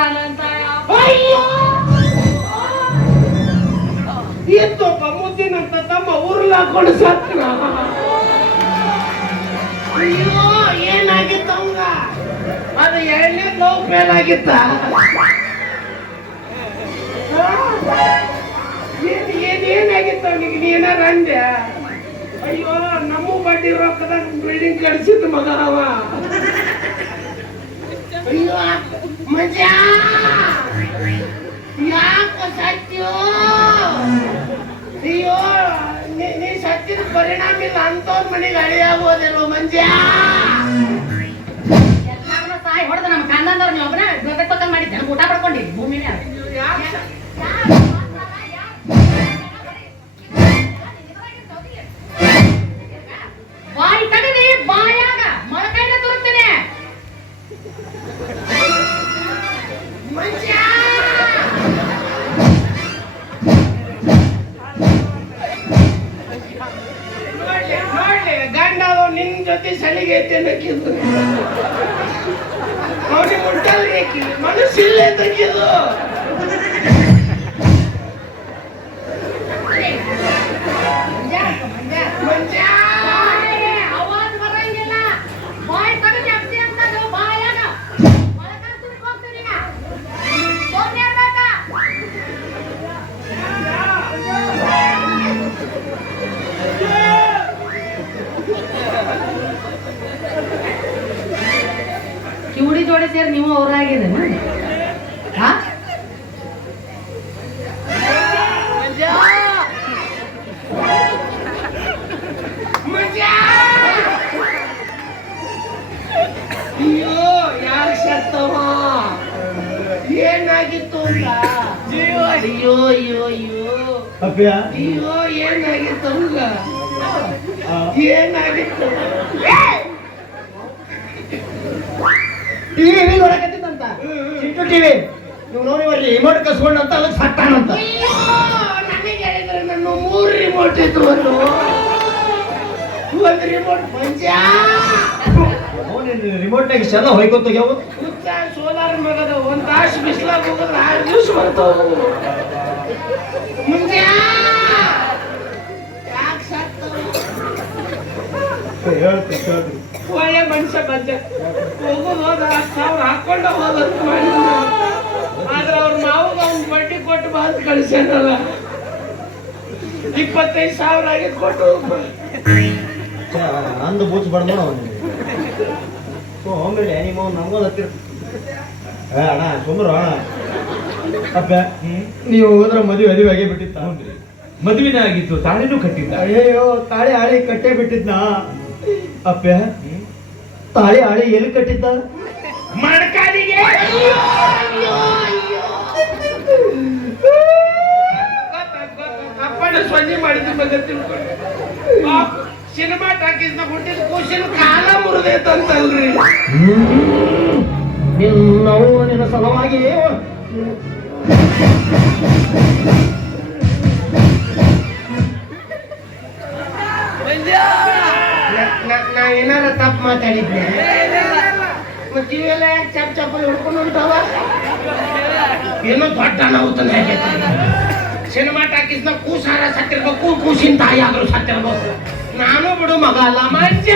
ಪ್ರಾಣಾಂತರಾಯ. ಅಯ್ಯೋ ಎತ್ತೊಬ್ಬ ಮುದ್ದಿನಂತ ತಮ್ಮ ಉರುಳು ಹಾಕೊಂಡು ಸತ್ರ. ಅಯ್ಯೋ ಏನಾಗಿತ್ತು ಅವಂಗ? ಅದು ಎರಡನೇ ಲವ್ ಫೇಲ್ ಆಗಿತ್ತ. ಏನಾಗಿತ್ತು ಅವನಿಗೆ? ನೀನಾರ ಅಂದೆ? ಅಯ್ಯೋ ನಮ್ಮ ಬಡ್ಡಿ ರೊಕ್ಕದಾಗ ಬಿಲ್ಡಿಂಗ್ ಕಡಿಸಿದ ಮಗ ಅವ. ಅಯ್ಯೋ ಮಜಾ ಯಾಕ ಸತ್ಯೋ? ಅಯ್ಯೋ ನೀ ಸತ್ತಿದ ಪರಿಣಾಮ ಇಲ್ಲ ಅಂತವ್ರ ಮನೆಗೆ ಅಳಿಯಾಗೋದಿಲ್ವ ಮಂಜ? ಸಾಯಿ ಹೊಡೆದ ನಮ್ಮ ಕಾಂದವ್ರು ನೀವು ಒಬ್ಬನೇ ಬೇಕಂತ ಮಾಡಿದ್ದೆ. ಊಟ ಪಡ್ಕೊಂಡಿ ಭೂಮಿ ಮೇಲೆ. ಬಾಯಿ ತಗದಿ ಬಾಯಾಗ ಮೊಳಕೈನ ತೋರುತ್ತೇನೆ ಮಂಜ. ನೋಡ್ಲಿ ಗಂಡ ನಿನ್ ಜೊತೆ ಸಲಿಗೆ ಐತೆ ಅನ್ನಕ್ಕಿದ್ದು ಅವನಿಗೆ ಮುಟ್ಟಲ್ ಬೇಕಿ ಮನಸ್ಸಿಲ್ಲೇ ತಗ್ಗಿದು. ಮಂಜ ಅವಾಜ್ ಬರಂಗಿಲ್ಲ. ಬಾಯಿ ತಗದಿ ಅಪ್ಸಿ ಅಂತ ಬಾಯಾಗ ಮೊಳಕೈ ತುರ್ಕ್ ಹೋಗ್ತೀನಿ ಈಗ. ಸೋಮ್ಯ ಇರ್ಬೇಕಾ? ಕಿವುಡಿ ಜೋಡಿ ಸೇರಿ ನೀವು ಅವ್ರಾಗಿದೆ ಹಾ? ಅಯ್ಯೋ ಯಾರು ಸತ್ತವ? ಏನಾಗಿತ್ತು ಅಂತ? ಅಯ್ಯೋ ಅಯ್ಯೋ ಅಯ್ಯೋ ಅಯ್ಯೋ ಏನಾಗಿತ್ತು ಅವಂಗ? ಏನಾಗಿತ್ತು? ಟಿವಿ ನೋಡಕತ್ತಿತ್ತಂತ. ಚಿಂಟು ಟಿವಿ ನೀವು ನೋಡಿ ಬರ್ರಿ ರಿಮೋಟ್ ಕಸ್ಕೊಂಡಂತ ಅದಕ್ಕೆ ಸತ್ತಾನಂತ. ಅಯ್ಯೋ ನನಗೆ ಹೇಳಿದ್ರೆ ನನ್ನ 3 ರಿಮೋಟ್ ಇತ್ತು. ಒಂದು ರಿಮೋಟ್ ಮಂಜ ರಿಮೋಟ್ನಾಗ ಇಷ್ಟೆಲ್ಲ ಹೊಯ್ಕೊತೋಗ್ಯಾವು. ಹುಚ್ಚ ಸೋಲಾರ್ ಮಗದ ಒಂದ್ ತಾಸು ಬಿಸಿಲಾಗ ಹೋಗಿದ್ರೆ 6 ದಿವಸ ಬರ್ತಾವ. ಮುಂಜ ಯಾಕೆ ಸತ್ತವ? ಒಳ್ಳೆ ಮನುಷ್ಯ ಬಂದ ಹೋಗೋದು ಹೋದ 10,000 ಹಾಕೊಂಡ ಹೋದಂತ ಮಾಡಿದ. ಆದ್ರೆ ಅವ್ರ ಮಾವಾಗ ಅವ್ನ ಬಡ್ಡಿ ಕೊಟ್ಟು ಬಾತ್ ಕಳಿಸ್ಯಾನಲ್ಲ 25,000 ಆಗಿ ಕೊಟ್ಟು ಅಂದು ಬೂಚ್ ಬಡ್ದು ಆಮೇಲೆ ನಿಮ್ಮ ನಮ್ಗೋದು ಹತ್ತಿರ ಅಣ್ಣ ಸುಮ್ರು ಅಣ್ಣ. ಅಪ್ಪ ನೀವು ಹೋದ್ರೆ ಮದುವೆ ಆಗೇ ಬಿಟ್ಟಿತ್ತ? ಮದುವೆನೇ ಆಗಿತ್ತು, ತಾಳಿನೂ ಕಟ್ಟಿದ್ದ. ಅಯ್ಯೋ ತಾಳಿ ಆಳಿ ಕಟ್ಟೇ ಬಿಟ್ಟಿದ್ನ. ಅಪ್ಪ ತಾಳಿ ಆಳಿ ಎಲ್ಲಿ ಕಟ್ಟಿದ್ದ? ಮಡ್ಕಾಲಿಗೆ. ಅಪ್ಪನ ಸೊನ್ನೆ ಮಾಡಿದ ಬಗ್ಗೆ ತಿಳ್ಕೊಂಡು ಸಿನಿಮಾ ಟಾಕೀಸ್ನ ಹುಟ್ಟಿದ ಕೂಸಿನ ಕಾಲ ಮುರಿದೈತಂತಲ್ರಿ. ನಿನ್ನ ಸಲುವಾಗಿ ನಾ ಏನಾರ ತಪ್ಪು ಮಾತಾಡಿದ್ನೆ? ಮತ್ತೆ ಇವೆಲ್ಲ ಯಾಕೆ ಚಪ್ ಚಪ್ಪಲಿ ಹಿಡ್ಕೊಂಡು ಹೊಂಟಾವ? ಏನೋ ದೊಡ್ಡ ಅನಾಹುತನ ಆಗೈತೆ. ಸಿನಿಮಾ ಟಾಕೀಸ್ನ ಕೂಸಾರ ಸತ್ತಿರ್ಬೇಕು, ಕೂಸಿನ ತಾಯಿ ಆದ್ರೂ ಸತ್ತಿರ್ಬೇಕು. ನಾನು ಬಿಡು ಮಗ ಅಲ್ಲ ಮಂಜ.